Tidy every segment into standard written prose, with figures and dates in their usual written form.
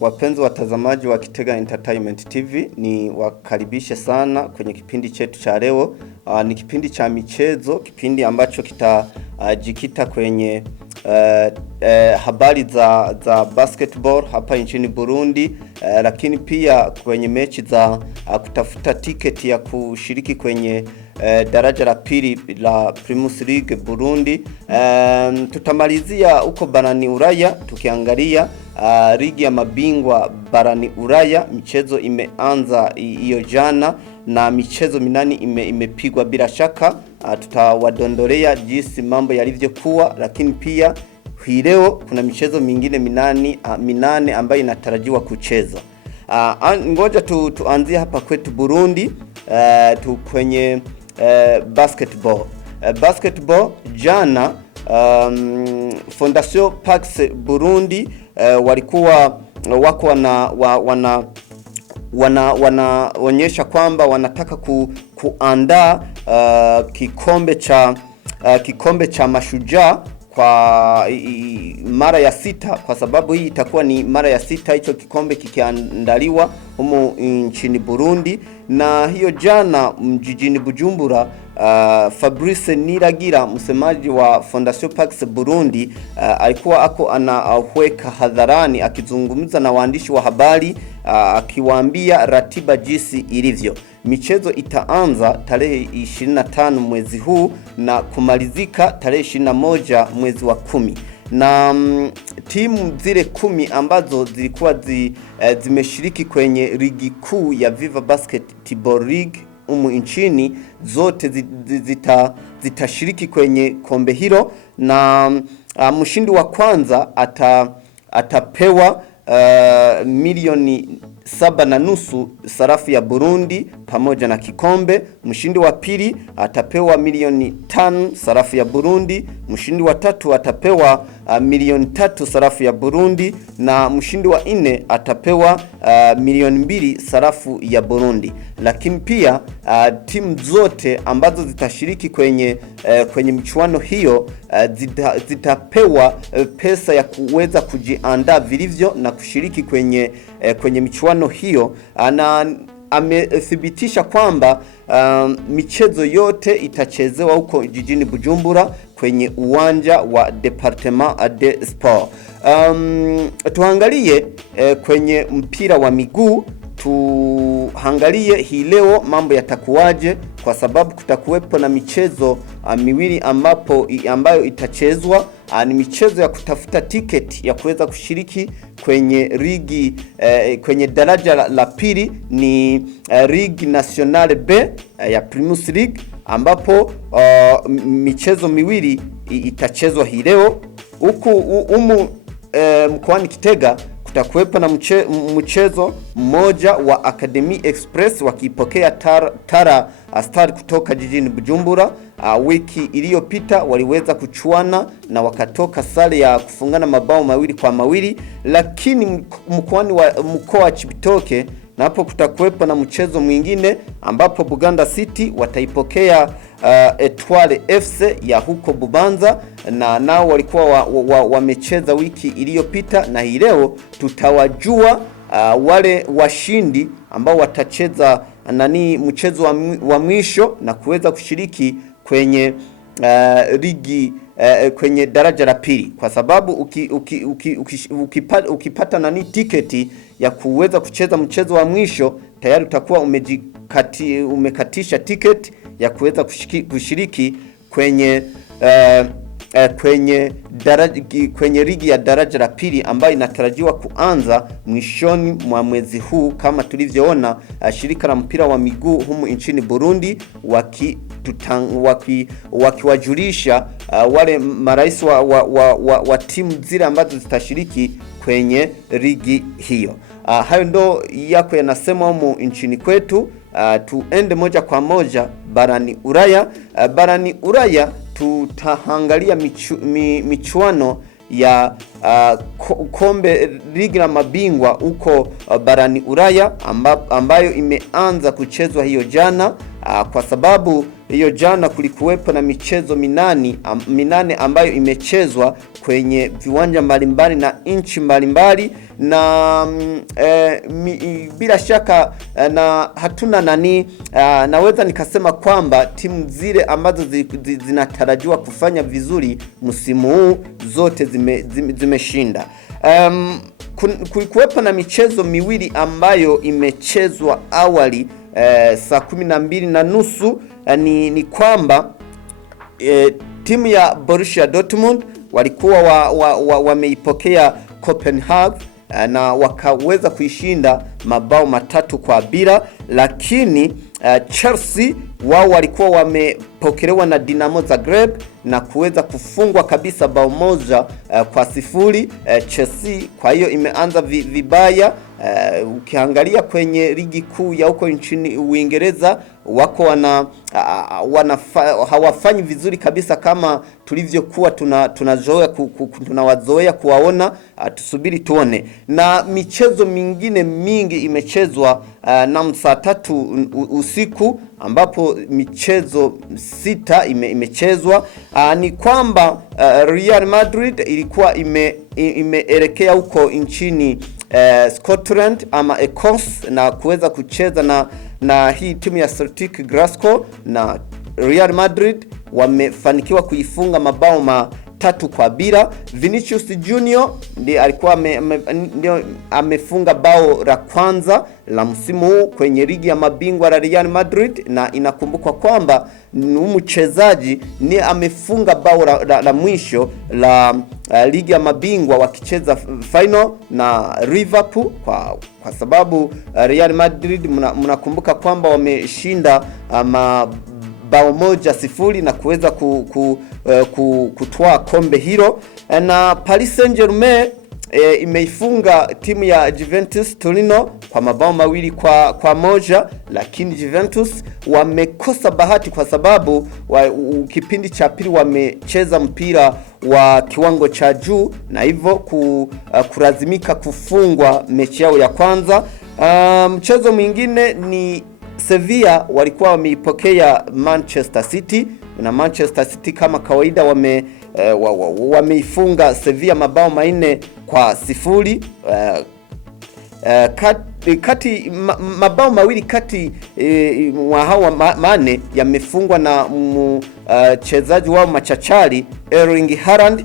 Wapenzi watazamaji wa Gitega Entertainment TV, ni wakaribishe sana kwenye kipindi chetu cha leo. Ni kipindi cha michezo, kipindi ambacho kitajikita kwenye habari za basketball hapa nchini Burundi, lakini pia kwenye mechi za kutafuta tiketi ya kushiriki kwenye daraja la pili la Premier League Burundi. Tutamalizia huko barani Ulaya tukiangalia ligi ya mabingwa barani Ulaya. Michezo imeanza hiyo jana na michezo minani imepigwa bila shaka. Tutawadondolea jinsi mambo yalivyokuwa, lakini pia hii leo kuna michezo mingine minane ambayo inatarajiwa kucheza. Ngoja tuanzie hapa kwetu Burundi, kwenye basketball. Basketball jana, Fondation Pax Burundi walikuwa wako wanaonyesha kwamba wanataka kuandaa kikombe cha mashujaa kwa mara ya 6, kwa sababu hii itakuwa ni mara ya 6 hicho kikombe kikiandaliwa humo nchini Burundi. Na hiyo jana mjijini Bujumbura, Fabrice Niragira, msemaji wa Fondation Pax Burundi, alikuwa anaweka hadharani akizungumza na waandishi wa habari, akiwaambia ratiba jinsi ilivyo. Michezo itaanza tarehe 25 mwezi huu na kumalizika tarehe 21 mwezi wa 10. Na timu zile 10 ambazo zilikuwa zimeshiriki kwenye ligi kuu ya Viva Basketball League nchini, zote zitashiriki kwenye kombe hilo, na mshindi wa kwanza atapewa milioni 7.5 sarafu ya Burundi pamoja na kikombe. Mshindi wa pili atapewa milioni 5 sarafu ya Burundi. Mshindi wa tatu atapewa milioni 3 sarafu ya Burundi, na mshindi wa 4 atapewa milioni 2 sarafu ya Burundi. Lakini pia timu zote ambazo zitashiriki kwenye michuano hiyo zitapewa pesa ya kuweza kujiandaa vilivyo na kushiriki kwenye michuano hiyo. Na amethibitisha kwamba michezo yote itachezewa huko jijini Bujumbura kwenye uwanja wa Departement de Sport. Tuangalie kwenye mpira wa miguu, tuangalie hii leo mambo yatakuwaje, kwa sababu kutakuwepo na michezo miwili ambayo itachezwa. Ni michezo ya kutafuta tiketi ya kuweza kushiriki kwenye ligi kwenye daraja la pili, ni Ligue Nationale B ya Premier League, ambapo michezo miwili itachezwa hii leo. Huku mkoani Gitega kutakuwepo na mchezo mmoja wa Academy Express wakipokea Tara Star kutoka jijini Bujumbura. Wiki iliyopita waliweza kuchuana na wakatoka sare ya kufungana mabao 2-2, lakini mkoa wa Cibitoke na hapo kutakuwepo na mchezo mwingine ambapo Buganda City wataipokea Etoile FC ya huko Bubanza, na nao walikuwa wamecheza wiki iliyopita, na hii leo tutawajua wale washindi ambao watacheza mchezo wa mwisho na kuweza kushiriki kwenye ligi kwenye daraja la pili, kwa sababu ukipata tiketi ya kuweza kucheza mchezo wa mwisho tayari utakuwa umekatisha tiketi ya kuweza kushiriki kwenye ligi ya daraja la pili ambayo inatarajiwa kuanza mwishoni mwa mwezi huu, kama tulivyoona shirika la mpira wa miguu humu nchini Burundi wakiwajulisha wale marais wa timu zile ambazo zitashiriki kwenye ligi hiyo. Hayo ndo yako yanasema humu nchini kwetu. Tuende moja kwa moja barani Ulaya. Barani Ulaya tutaangalia michuano ya kombe ligi la mabingwa huko barani Ulaya ambayo imeanza kuchezwa hiyo jana, kwa sababu hiyo jana kulikuwepo na michezo minane ambayo imechezwa kwenye viwanja mbalimbali na nchi mbalimbali, na bila shaka na hatuna naweza nikasema kwamba timu zile ambazo zinatarajiwa kufanya vizuri msimu huu zote zimeshinda. Kulikuwepo na michezo miwili ambayo imechezwa awali saa 12:30. Ni kwamba timu ya Borussia Dortmund walikuwa wameipokea Copenhagen na wakaweza kuishinda mabao 3-0, lakini Chelsea wao walikuwa wamepokelewa na Dinamo Zagreb na kuweza kufungwa kabisa 1-0 Chelsea. Kwa hiyo imeanza vibaya. Ukiangalia kwenye ligi kuu ya huko nchini Uingereza wako hawafanyi vizuri kabisa kama tulivyokuwa tunawazoea kuwaona. Tusubiri tuone. Na michezo mingine mingi imechezwa na saa 3 usiku ambapo michezo 6 imechezwa. Ni kwamba Real Madrid ilikuwa imeelekea huko nchini Scotland ama Ecosse na kuweza kucheza na hii timu ya Celtic Glasgow, na Real Madrid wamefanikiwa kuifunga mabao 3-0. Vinicius Junior ndiye alikuwa amefunga bao la kwanza la msimu huu kwenye ligi ya mabingwa la Real Madrid, na inakumbukwa kwamba mchezaji ni amefunga bao la mwisho la ligi ya mabingwa wakicheza final na Liverpool, kwa sababu Real Madrid mnakumbuka kwamba wameshinda bao 1-0 na kuweza kutwaa kombe hilo. Na Paris Saint-Germain imeifunga timu ya Juventus Torino kwa mabao 2-1, lakini Juventus wamekosa bahati kwa sababu kipindi cha pili wamecheza mpira wa kiwango cha juu na hivyo kulazimika kufungwa mechi yao ya kwanza. Mchezo mwingine ni Sevilla walikuwa wameipokea Manchester City, na Manchester City kama kawaida wameifunga Sevilla mabao 4-0. Mabao mawili kati mwa hao mane yamefungwa na mchezaji wao machachari Erling Haaland.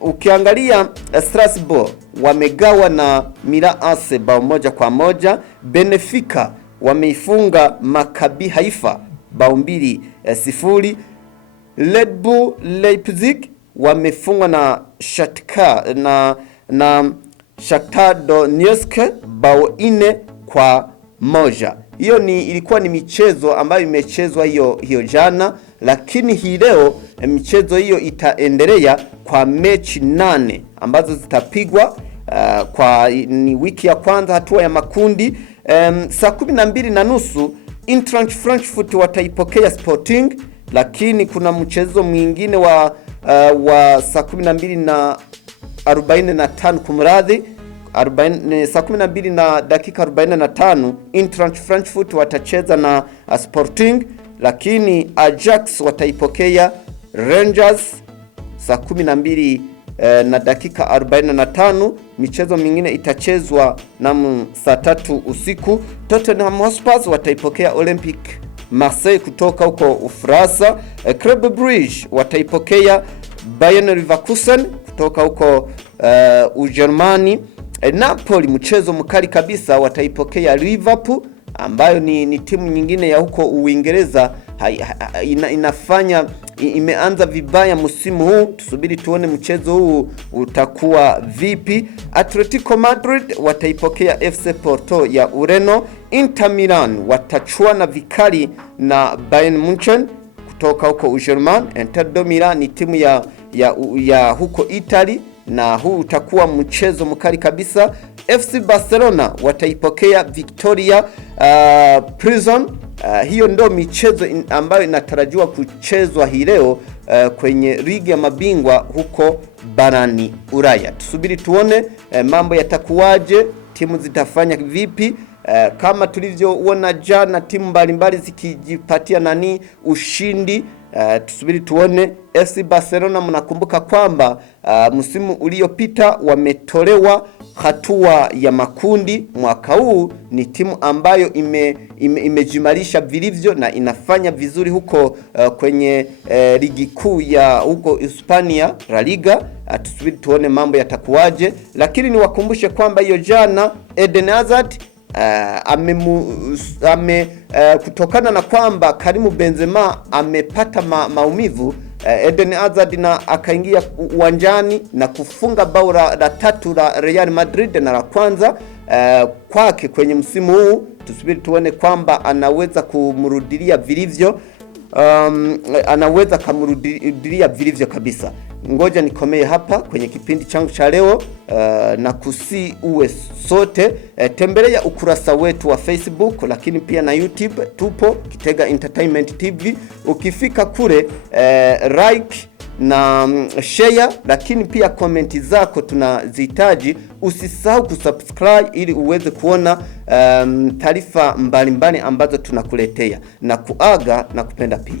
Ukiangalia Strasbourg wamegawa na Milan bao 1-1. Benfica wameifunga Maccabi Haifa bao 2-0. Red Bull Leipzig wamefungwa na Shakhtar Donetsk bao 4-1. Hiyo ilikuwa ni michezo ambayo imechezwa hiyo jana, lakini hii leo michezo hiyo itaendelea kwa mechi 8 ambazo zitapigwa ni wiki ya kwanza hatua ya makundi. Saa 12:30 Eintracht Frankfurt wataipokea Sporting, lakini kuna mchezo mwingine wa saa 12:45 kumradhi, saa 12:45 Eintracht Frankfurt watacheza na Sporting, lakini Ajax wataipokea Rangers saa 12:45. Michezo mingine itachezwa na saa 3 usiku. Tottenham Hotspur wataipokea Olympique Marseille kutoka huko Ufaransa. Club Brugge wataipokea Bayern Leverkusen kutoka huko Ujerumani. Napoli, mchezo mkali kabisa, wataipokea Liverpool ambayo ni timu nyingine ya huko Uingereza. Imeanza vibaya msimu huu. Tusubiri tuone mchezo huu utakuwa vipi. Atletico Madrid wataipokea FC Porto ya Ureno. Inter Milan watachuana vikali na Bayern Munchen kutoka huko Ujerumani. Inter Milan ni timu ya huko Italy na huu utakuwa mchezo mkali kabisa. FC Barcelona wataipokea Victoria Prison. Hiyo ndo michezo ambayo inatarajiwa kuchezwa hii leo kwenye ligi ya mabingwa huko barani Ulaya. Tusubiri tuone mambo yatakuwaje, timu zitafanya vipi. Kama tulivyoona jana timu mbalimbali zikijipatia ushindi, tusubiri tuone. FC Barcelona, mnakumbuka kwamba msimu uliopita wametolewa hatua ya makundi. Mwaka huu ni timu ambayo imejimarisha vilivyo na inafanya vizuri huko kwenye ligi kuu ya huko Hispania, La Liga. Tusubiri tuone mambo yatakuwaje, lakini niwakumbushe kwamba hiyo jana Eden Hazard kutokana na kwamba Karim Benzema amepata maumivu, Eden Hazard na akaingia uwanjani na kufunga bao la 3 la Real Madrid na la kwanza kwake kwenye msimu huu. Tusubiri tuone kwamba anaweza kumrudilia vilivyo, anaweza kumrudilia vilivyo kabisa. Ngoja nikomee hapa kwenye kipindi changu cha leo, na kusi uwe sote. Tembelea ukurasa wetu wa Facebook, lakini pia na YouTube tupo Gitega Entertainment TV. Ukifika kule like na share, lakini pia komenti zako tunazihitaji. Usisahau kusubscribe ili uweze kuona taarifa mbalimbali ambazo tunakuletea, na kuaga na kupenda pia.